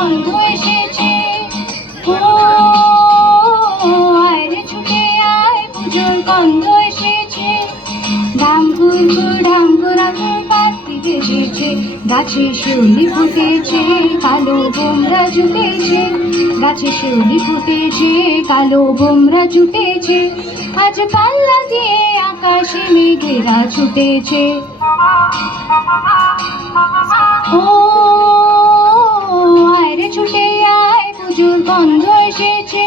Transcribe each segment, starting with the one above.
গন্ধ এসেছে। ও আয় রে ছুটে আয়, পুজোর গন্ধ এসেছে। ঢামঘুর ঢামঘুর আগুন বাতি বেজেছে, গাছে শিউলি ফুটেছে, কালো বোমরা জুটেছে। গাছে শিউলি ফুটেছে, কালো বোমরা জুটেছে। আজ পাল্লা দিয়ে আকাশে মেঘেরা ছুটেছে। ও আয় রে ছুটে আয়, পুজোর গন্ধ এসেছে।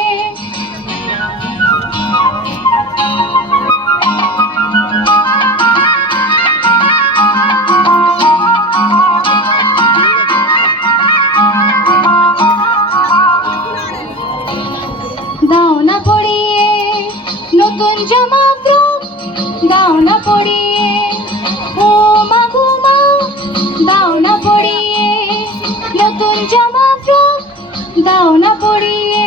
দাও না পরিয়ে নতুন জামা ফ্রক, দাও না পরিয়ে ও মা গো মা, দাও না পরিয়ে নতুন জামা ফ্রক, দাও না পরিয়ে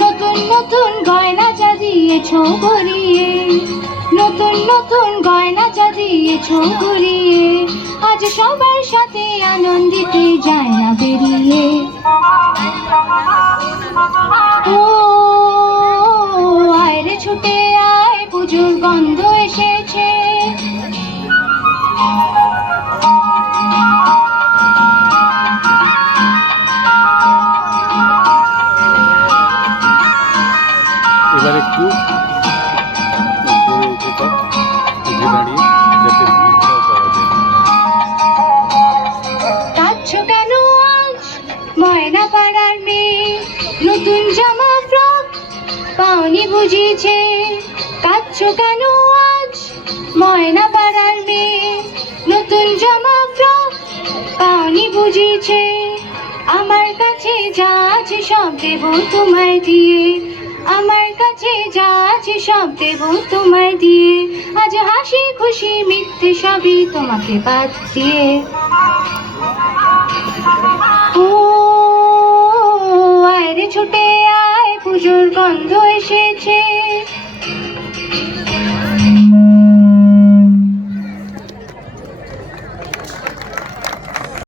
নতুন নতুন গয়না যা দিয়েছ গড়িয়ে, নতুন নতুন গয়না যা দিয়েছ গড়িয়ে। আজ সবার সাথে আনন্দিতে যায় না বেরিয়ে। ও আয় রে ছুটে আয়, পুজোর গন্ধ এসেছে। এবার একটু উঠে দাঁড়িয়ে যাতে ভিড়টাও পাওয়া যায়। কাঁদছো কেন আজ ময়না পাড়ার মেয়ে, নতুন জামা ফ্রক পাওনি বুঝিয়েছে। কাঁদছো কেন আজ ময়না পাড়ার মেয়ে, নতুন জামা ফ্রক পাওনি বুঝিয়েছে। আমার কাছে যা আছে সব দেব তোমায় দিয়ে, আমার কাছে যা আছে সব দেব তোমায় দিয়ে। আজ হাসি খুশি মিথ্যে সবই তোমাকে বাদ দিয়ে। ও আয় রে ছুটে আয়, পুজোর গন্ধ এসেছে।